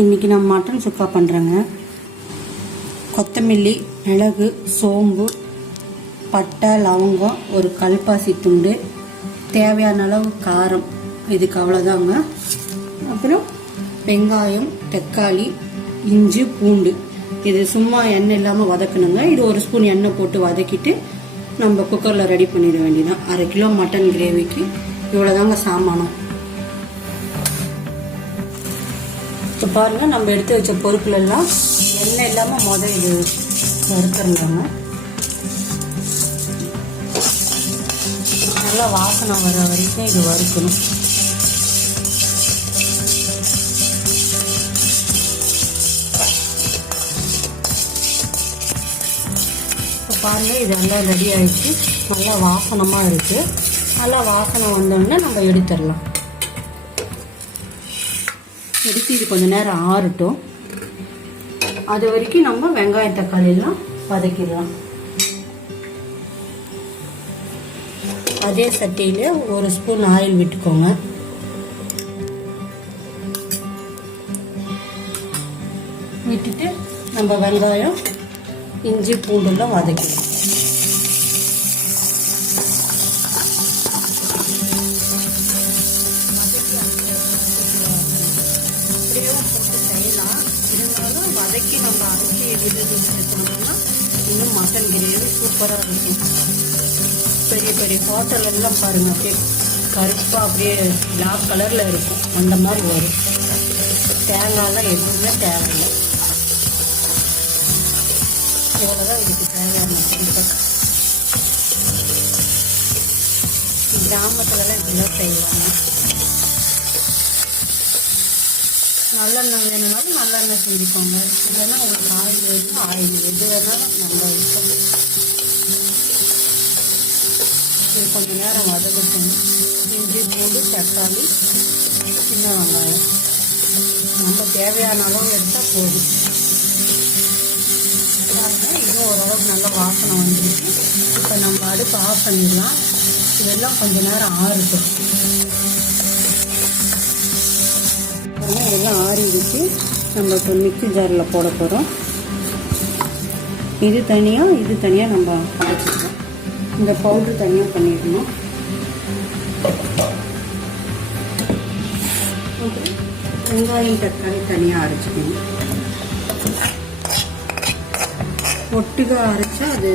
இன்றைக்கி நான் மட்டன் சுக்கா பண்ணுறேங்க. கொத்தமல்லி, மிளகு, சோம்பு, பட்டை, லவங்கம், ஒரு கல்பாசி துண்டு, தேவையான அளவு காரம், இதுக்கு அவ்வளோதாங்க. அப்புறம் வெங்காயம், தக்காளி, இஞ்சி, பூண்டு, இது சும்மா எண்ணெய் இல்லாமல் வதக்கணுங்க. இது ஒரு ஸ்பூன் எண்ணெய் போட்டு வதக்கிட்டு நம்ம குக்கரில் ரெடி பண்ணிட வேண்டியதான். 1/2 கிலோ மட்டன் கிரேவிக்கு இவ்வளோதாங்க சாமானம். இப்போ பாருங்கள், நம்ம எடுத்து வச்ச பொருட்கள் எல்லாம் எண்ணெய் இல்லாமல் இது வறுக்கிறோங்க. நல்லா வாசனை வர வரைக்கும் இது வறுக்கணும். இப்போ பாருங்கள், இதெல்லாம் ரெடி ஆகிடுச்சு. நல்லா வாசனமாக இருக்குது. நல்லா வாசனை வந்தோடனே நம்ம எடுத்துடலாம். எடுத்து இது கொஞ்சம் நேரம் ஆறட்டும். அது வரைக்கும் நம்ம வெங்காயம், தக்காளி எல்லாம் வதக்கிடலாம். அதே சட்டியில் ஒரு ஸ்பூன் ஆயில் விட்டுக்கோங்க. விட்டுட்டு நம்ம வெங்காயம், இஞ்சி, பூண்டுலாம் வதக்கிடலாம். இருந்தாலும் வதக்கி நம்ம அரைச்சி எடுத்துட்டோம்னா இன்னும் மட்டன் கிரேவி சூப்பராக இருக்கும். பெரிய பெரிய ஹோட்டல் எல்லாம் பாருங்கள், அப்படியே கருப்பாக அப்படியே பிளாக் கலரில் இருக்கும். அந்த மாதிரி வரும். தேங்காயெல்லாம் எதுவுமே தேவையில்லை. இவ்வளோதான் இதுக்கு தேவையான பொருட்கள். கிராமத்துலலாம் இப்படிலாம் செய்வாங்க. நல்லெண்ணெய் வேணுனாலும் நல்லெண்ணெய் செஞ்சுக்கோங்க. இல்லைன்னா உங்களுக்கு ஆயில் வேணும், ஆயில் எது வேணாலும் நம்ம இருக்கும். இது கொஞ்சம் நேரம் வதக்கட்டும். இஞ்சி, பூண்டு, தக்காளி, சின்ன வெங்காயம் நம்ம தேவையான அளவு எடுத்தால் போதும். இன்னும் ஓரளவுக்கு நல்ல வாசனை வந்துருக்கு. இப்போ நம்ம அடுப்பு ஆஃப் பண்ணிடலாம். இதெல்லாம் கொஞ்சம் நேரம் ஆறுட்டும். எல்லாம் ஆறிடுச்சு. நம்ம இப்போ மிக்ஸி ஜாரில் போட போகிறோம். இது தனியாக நம்ம அரைச்சிக்கலாம். இந்த பவுட்ரு தனியாக பண்ணிடணும். வெங்காயம், தக்காளி தனியாக அரைச்சிக்கணும். ஒட்டுக அரைச்சா அது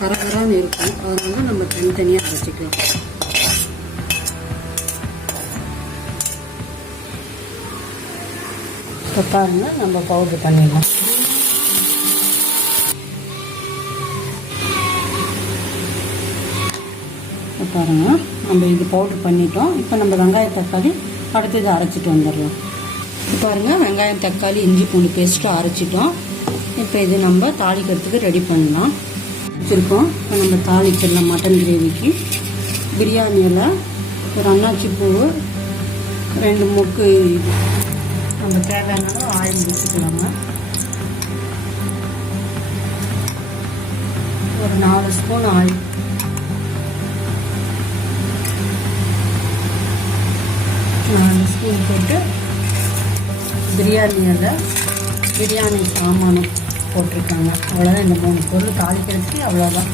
கரகரான்னு இருக்கும். அதனால நம்ம தனித்தனியாக அரைச்சிக்கலாம். இப்போ பாருங்கள், நம்ம பவுட்ரு பண்ணிடலாம். இப்போ பாருங்கள், நம்ம இது பவுட்ரு பண்ணிட்டோம். இப்போ நம்ம வெங்காயம், தக்காளி அடுத்தது அரைச்சிட்டு வந்துடலாம். இப்போ பாருங்கள், வெங்காயம், தக்காளி, இஞ்சி, பூண்டு பேஸ்ட்டும் அரைச்சிட்டோம். இப்போ இது நம்ம தாளிக்கிறதுக்கு ரெடி பண்ணலாம் வச்சுருக்கோம். இப்போ நம்ம தாளிச்சிடலாம். மட்டன் கிரேவிக்கு பிரியாணியில் ஒரு அன்னாச்சி பூவு, 2 முக்கு நம்ம தேவையான ஆயில் ஊற்றிக்கலாங்க. ஒரு 4 ஸ்பூன் ஆயில். ஸ்பூன் போட்டு பிரியாணி சாமானம் போட்டிருக்காங்க. அவ்வளோதான். இந்த 3 பொருள் தாளிக்கிறதுக்கு அவ்வளோதான்.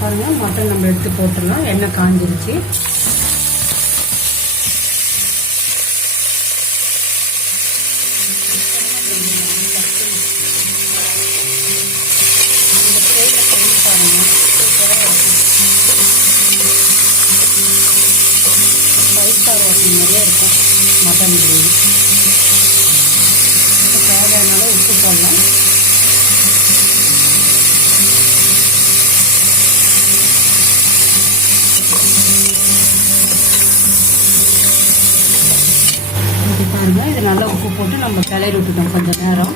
பாருங்கள், மட்டன் நம்ம எடுத்து போட்டுடலாம். எண்ணெய் காஞ்சிருச்சு. நிறைய இருக்கும் மட்டன் கிரேவி. தேவையான அளவு உப்பு போடலாம். பாருங்கள், இது நல்லா உப்பு போட்டு நம்ம கிளறி விட்டுட்டோம் கொஞ்சம் நேரம்.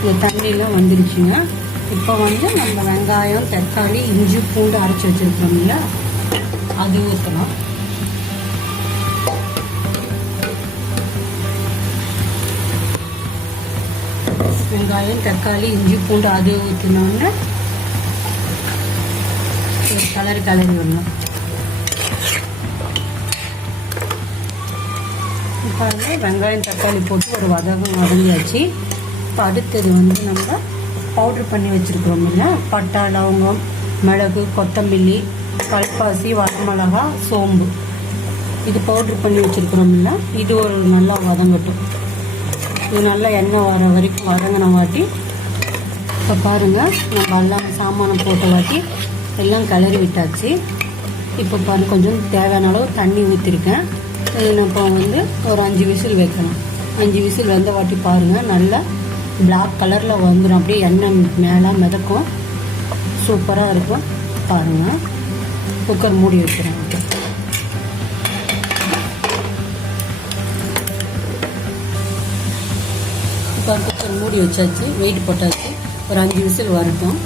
இந்த தண்ணியெலாம் வந்துருச்சுங்க. இப்போ நம்ம வெங்காயம், தக்காளி, இஞ்சி, பூண்டு அரைச்சி வச்சுருக்கோம் இல்லையா, அது ஊற்றலாம். வெங்காயம், தக்காளி, இஞ்சி, பூண்டு அது ஊற்றினோன்னு ஒரு கலரி வரணும். பாருங்கள் வெங்காயம் தக்காளி போட்டு ஒரு வதங்கியாச்சு. இப்போ அடுத்தது வந்து நம்ம பவுட்ரு பண்ணி வச்சுருக்கிறோம் இல்லையா, பட்டை லவங்கம் மிளகு கொத்தமல்லி கல்பாசி வரமிளகா சோம்பு இது பவுட்ரு பண்ணி வச்சுருக்கிறோம் இல்லை, இது ஒரு நல்லா வதங்கட்டும். இது நல்லா எண்ணெய் வர வரைக்கும் வதங்கின வாட்டி இப்போ பாருங்கள் நம்ம எல்லாம் சாமானம் போட்ட வாட்டி எல்லாம் கிளறி விட்டாச்சு. இப்போ பாருங்கள் கொஞ்சம் தேவையான அளவு தண்ணி ஊற்றிருக்கேன். இப்போ வந்து ஒரு 5 விசில் வைக்கணும். 5 விசில் வந்த வாட்டி பாருங்கள் நல்லா பிளாக் கலரில் வந்துடும். அப்படியே எண்ணெய் மேலே மிதக்கும், சூப்பராக இருக்கும். பாருங்கள் குக்கர் மூடி வைக்கிறேன். இப்போ குக்கர் மூடி வச்சாச்சு, வெயிட் போட்டாச்சு. ஒரு 5 விசில் வரட்டும்.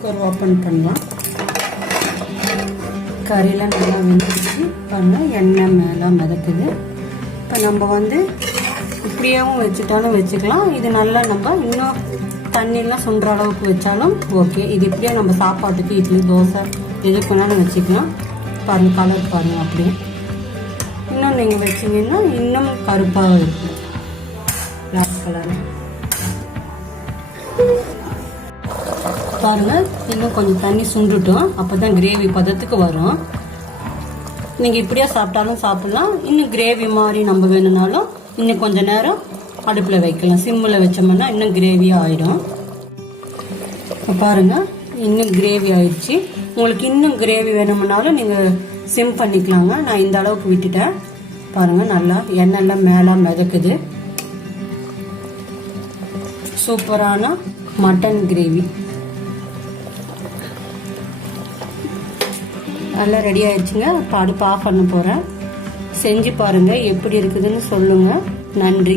குக்கர் ஓப்பன் பண்ணலாம். கறியெல்லாம் நல்லா வெந்துடுச்சு. பாருங்கள் எண்ணெய் மேலே மிதக்குது. இப்போ நம்ம வந்து இப்படியாகவும் வச்சுட்டாலும் வச்சுக்கலாம். இது நல்லா நம்ம இன்னும் தண்ணியெலாம் சுண்டுற அளவுக்கு வச்சாலும் ஓகே. இது இப்படியே நம்ம சாப்பாட்டுக்கு இட்லி தோசை எதுக்கு வேணாலும் வச்சுக்கலாம். பாருங்கள் கலர் பாருங்கள். அப்படியே இன்னும் நீங்கள் வச்சிங்கன்னா இன்னும் கருப்பாக இருக்கும், பிளாக் கலர். பாருங்கள் இன்னும் கொஞ்சம் தண்ணி சுண்டுட்டோம், அப்போ தான் கிரேவி பதத்துக்கு வரும். நீங்கள் இப்படியே சாப்பிட்டாலும் சாப்பிட்லாம். இன்னும் கிரேவி மாதிரி நம்ம வேணும்னாலும் இன்னும் கொஞ்சம் நேரம் அடுப்பில் வைக்கலாம். சிம்மில் வச்சோம்னா இன்னும் கிரேவியாக ஆகிடும். இப்போ பாருங்கள் இன்னும் கிரேவி ஆயிடுச்சு. உங்களுக்கு இன்னும் கிரேவி வேணும்னாலும் நீங்கள் சிம் பண்ணிக்கலாங்க. நான் இந்த அளவுக்கு விட்டுட்டேன். பாருங்கள் நல்லா எண்ணெய்லாம் மேலே மிதக்குது. சூப்பரான மட்டன் கிரேவி நல்லா ரெடி ஆயிடுச்சுங்க. இப்போ அடுப்பு ஆஃப் பண்ண போகிறேன். செஞ்சு பாருங்கள் எப்படி இருக்குதுன்னு சொல்லுங்கள். நன்றி.